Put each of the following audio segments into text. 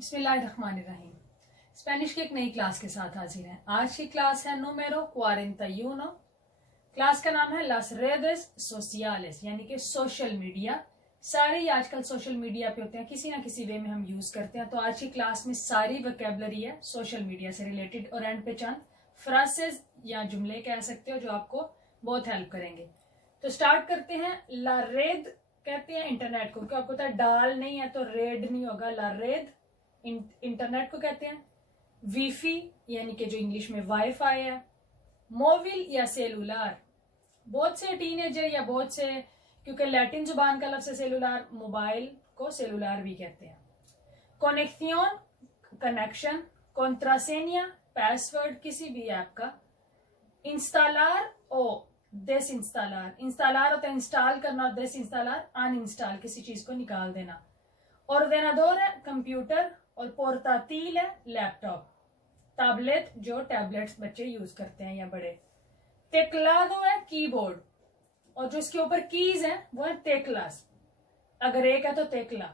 बिस्मिल्लाहिर्रहमानिर्रहीम। स्पेनिश की एक नई क्लास के साथ हाजिर हैं। आज की क्लास है número 41। क्लास का नाम है las redes sociales, यानी कि सोशल मीडिया। सारे ही आजकल सोशल मीडिया पे होते हैं, किसी ना किसी वे में हम यूज करते हैं। तो आज की क्लास में सारी वोकैबुलरी है सोशल मीडिया से रिलेटेड, और एंड पे चंद फ्रासेस या जुमले कह सकते हो जो आपको बहुत हेल्प करेंगे। तो स्टार्ट करते हैं। ला रेड कहते हैं इंटरनेट को, क्योंकि आपको पता है डाल नहीं है तो रेड नहीं होगा। ला रेड इंटरनेट को कहते हैं। वीफी यानी कि जो इंग्लिश में वाईफाई है। मोबाइल या सेलुलर, बहुत से टीनेजर या बहुत से, क्योंकि लैटिन जुबान का लफ्ज है सेलुलर, मोबाइल को सेलुलर भी कहते हैं। कनेक्शन कनेक्शन, कॉन्ट्रासेनिया पासवर्ड किसी भी ऐप का। इंस्टॉलर ओ डिसइंस्टॉलर, इंस्टॉलर होता है इंस्टॉल करना, और डिसइंस्टॉलर अनइंस्टॉल किसी चीज को निकाल देना। ऑर्डिनाडोर है कंप्यूटर, और पोर्टातील है लैपटॉप। टैबलेट जो टैबलेट्स बच्चे यूज करते हैं या बड़े। टेक्लादो है कीबोर्ड, और जो इसके ऊपर कीज है वो है टेक्लास, अगर एक है तो टेक्ला।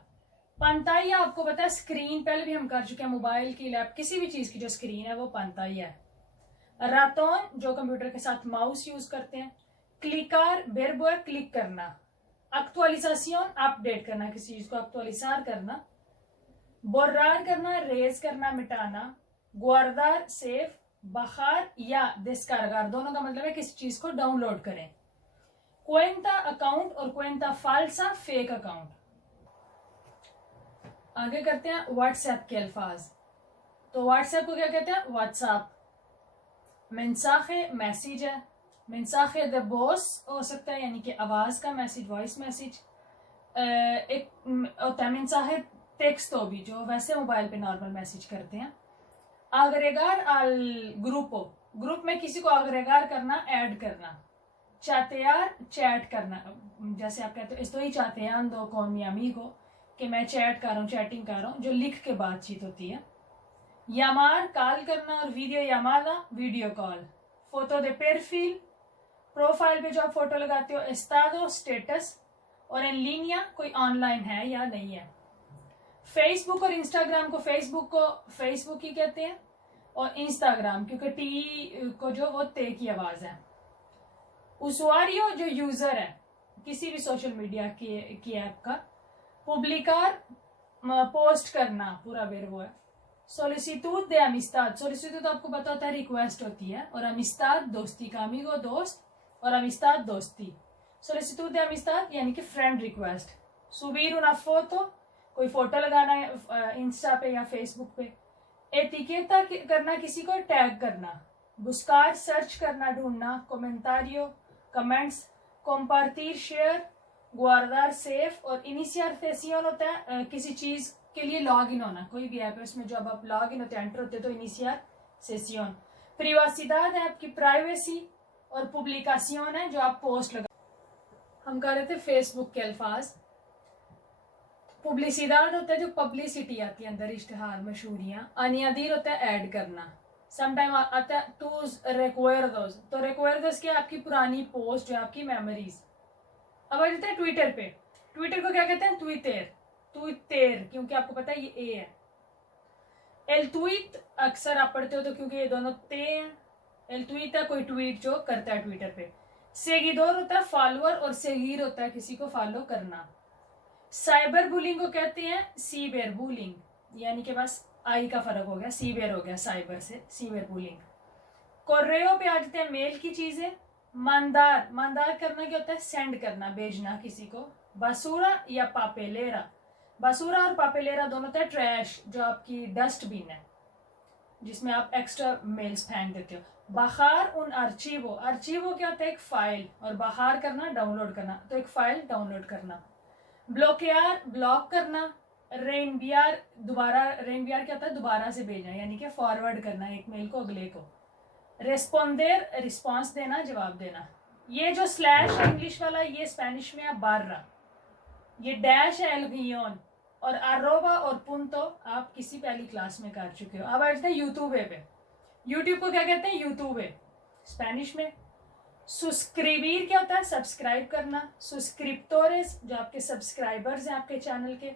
पंताइया आपको पता है स्क्रीन, पहले भी हम कर चुके हैं, मोबाइल की लैप किसी भी चीज की जो स्क्रीन है वो पंताइया है। रातोन जो कंप्यूटर के साथ माउस यूज करते हैं। क्लिकार वर्ब है क्लिक करना। एक्चुअलिजाशन अपडेट करना, किसी चीज को एक्चुअलिजार करना। बोर्रार करना रेज करना मिटाना। गुआर्दार सेव, बखार या डिस्कारगार, दोनों का मतलब है किसी चीज को डाउनलोड करें। क्वेंटा अकाउंट और क्वेंटा फाल्सा फेक अकाउंट। आगे करते हैं व्हाट्सएप के अल्फाज। तो व्हाट्सएप को क्या कहते हैं? व्हाट्सएप। मेंसाखे मैसेज है। मेंसाखे द बॉस हो सकता है, यानी कि आवाज का मैसेज, वॉइस मैसेज। एक होता है मेंसाखे टेक्स्ट हो भी, जो वैसे मोबाइल पे नॉर्मल मैसेज करते हैं। आगरेगार अल ग्रुपो, ग्रुप में किसी को आगरेगार करना, ऐड करना। चातेयार चैट करना, जैसे आप कहते हो इस तो ही चाहते हैं दो कौन मी अमीगो, कि मैं चैट कर रहा हूँ, चैटिंग कर रहा हूँ, जो लिख के बातचीत होती है। यामार कॉल करना, और वीडियो यामादा वीडियो कॉल। फोटो दे पेरफिल, प्रोफाइल पे जो आप फोटो लगाते हो। एस्तादो स्टेटस, और इन लीनिया कोई ऑनलाइन है या नहीं है। फेसबुक और इंस्टाग्राम को फेसबुक ही कहते हैं, और इंस्टाग्राम क्योंकि टी को जो वो ते की आवाज है। उsuario जो यूजर है किसी भी सोशल मीडिया की ऐप का। पब्लिकार पोस्ट करना, पूरा वर्ब है। सोलिसिtud de amistad, सोलिसिtud आपको पता होता है रिक्वेस्ट होती है, और अमिस्ताद दोस्ती का, अमीगो दोस्त, और अमिस्ताद दोस्ती। सोलिसिtud de amistad यानी कि friend request. Subir una photo, कोई फोटो लगाना है इंस्टा पे या फेसबुक पे। एटिकेटा करना, किसी को टैग करना। बुस्कार सर्च करना, ढूंढना। कमेंटारियो कमेंट्स। कंपार्tir शेयर। गुआर्दार सेफ, और इनिशियर सेसियन होता है किसी चीज के लिए लॉग इन होना, कोई भी ऐप है उसमें जब आप लॉग इन होते हैं, एंटर होते हैं, तो इनिशियर सेसियन। प्रिवासिदाद है आपकी प्राइवेसी, और पब्लिकासियन है जो आप पोस्ट लगा। हम कह रहे थे फेसबुक के अल्फाज। पब्लिसिदाद होता है जो पब्लिसिटी आती है अंदर, इश्तिहार मशहूरियां। अनियादीर होता है ऐड करना। समटाइम आता है टूज रिक्वायर्डोज, तो रिक्वायर्डोज क्या, आपकी पुरानी पोस्ट जो आपकी मेमोरीज। अब आ जाते हैं ट्विटर पे। ट्विटर को क्या कहते हैं? ट्विटर, ट्विटर, क्योंकि आपको पता है ये ए है। एल ट्वीट अक्सर आप पढ़ते हो तो क्योंकि ये दोनों ते हैं। एल ट्वीट है कोई ट्वीट जो करता है ट्विटर पे। सेगिदोर होता है फॉलोअर, और सेगीर होता है किसी को फॉलो करना। साइबर बुलिंग को कहते हैं सीबर बुलिंग, यानी कि बस आई का फर्क हो गया, सीबर हो गया साइबर से, सीबर बुलिंग। कोर्रेओ पे आ जाते हैं मेल की चीजें। मानदार, मानदार करना क्या होता है? सेंड करना, भेजना किसी को। बासूरा या पापेलेरा, बासूरा और पापेलेरा दोनों होता है ट्रैश, जो आपकी डस्टबिन है जिसमें आप एक्स्ट्रा मेल्स फेंक देते हो। बखार उन आर्चीवो, आर्चीवो क्या होता है? एक फाइल, और बहार करना डाउनलोड करना, तो एक फाइल डाउनलोड करना। ब्लॉकयार ब्लॉक करना। रेनबियार दोबारा, रेनबियार क्या होता है? दोबारा से भेजना, यानी कि फॉरवर्ड करना एक मेल को अगले को। रेस्पोंडेर रिस्पॉन्स देना, जवाब देना। ये जो स्लैश है इंग्लिश वाला, ये स्पेनिश में है बार्रा। ये डैश है एल गियोन, और अरोबा और पुंतो आप किसी पहली क्लास में कर चुके हो। अब आते हैं यूट्यूब पे। यूट्यूब को क्या कहते हैं? यूट्यूब स्पेनिश में। सब्सक्राइबर क्या होता है? सब्सक्राइब करना। सब्सक्रिप्टोरेस जो आपके सब्सक्राइबर्स हैं आपके चैनल के।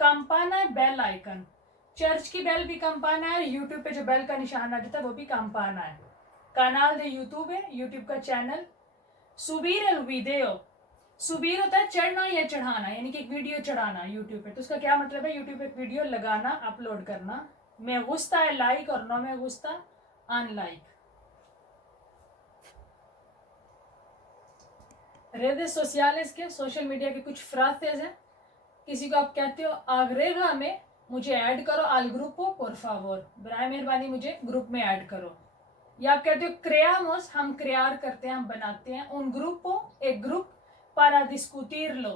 कंपाना बेल आइकन, चर्च की बेल भी कंपाना है, यूट्यूब पे जो बेल का निशान आ जाता है वो भी कंपाना है। कानाल दे यूट्यूब है, यूट्यूब का channel. Subir L video, Subir होता है चढ़ना या चढ़ाना, यानी कि एक वीडियो चढ़ाना यूट्यूब पे। तो उसका क्या मतलब है, यूट्यूब पे एक वीडियो लगाना, अपलोड करना। मैं गुस्ता है लाइक और नो में गुस्ता अनलाइक। redes sociales के, सोशल मीडिया के कुछ फ्रासेस हैं। किसी को आप कहते हो आग्रेगा में मुझे ऐड करो आल ग्रुपो por favor, बराए मेहरबानी मुझे ग्रुप में ऐड करो। या आप कहते हो क्रियामोस, हम क्रियार करते हैं, हम बनाते हैं। उन ग्रुपो, एक ग्रुप, para discutirlo,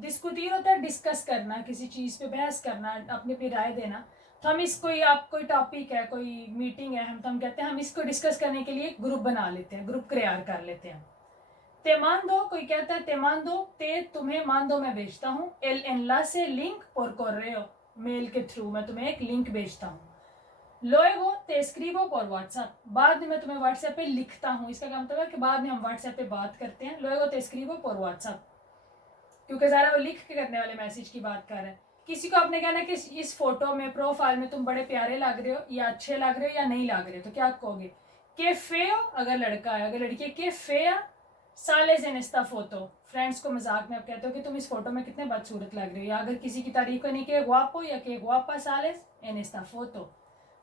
डिस्कुटीर होता है डिस्कस करना, किसी चीज़ पे बहस करना, अपनी अपनी राय देना। तो हम इस कोई टॉपिक है, कोई मीटिंग है, हम कहते हैं हम इसको डिस्कस करने के लिए ग्रुप बना लेते हैं, ग्रुप क्रियार कर लेते हैं। ते मांदो, कोई कहता है ते मांदो, ते तुम्हें मांदो मैं भेजता हूँ। एल एनलासे लिंक por correo, मेल के थ्रू मैं तुम्हें एक लिंक भेजता हूँ। लोएगो ते स्क्रीबो por व्हाट्सएप, बाद में मैं तुम्हें व्हाट्सएप पे लिखता हूँ। इसका क्या मतलब है कि बाद में हम व्हाट्सएप पे बात करते हैं। लोएगो ते स्क्रीबो por व्हाट्सएप, क्योंकि ज़रा वो लिख के करने वाले मैसेज की बात कर रहे हैं। किसी को आपने कहना कि इस फोटो में प्रोफाइल में तुम बड़े प्यारे लग रहे हो, या अच्छे लग रहे हो, या नहीं लग रहे हो, तो क्या कहोगे के फेयो अगर लड़का है, अगर लड़की है के फेया सालेस इन एस्ता फोटो। फ्रेंड्स को मजाक में आप कहते हो कि तुम इस फोटो में कितने बदसूरत लग रहे हो। या अगर किसी की तारीफ करनी के गुआपो या के गुआपा सालेस इन एस्ता फोटो,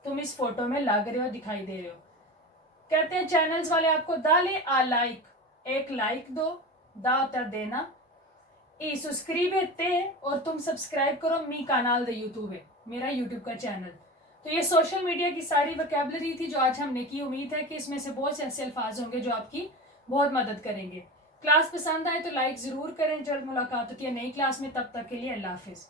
तुम इस फोटो में लग रहे हो, दिखाई दे रहे हो। कहते हैं चैनल्स वाले आपको दाले आ लाइक, एक लाइक दो, दा होता देना, ई सब्सक्राइबते, और तुम सब्सक्राइब करो मी कानाल दे यूट्यूब है, मेरा यूट्यूब का चैनल। तो ये सोशल मीडिया की सारी वोकैबुलरी थी जो आज हमने की। उम्मीद है कि इसमें से बहुत से ऐसे अल्फाज होंगे जो आपकी बहुत मदद करेंगे। क्लास पसंद आए तो लाइक ज़रूर करें। जल्द मुलाकात होती है नई क्लास में, तब तक के लिए अल्लाह हाफिज़।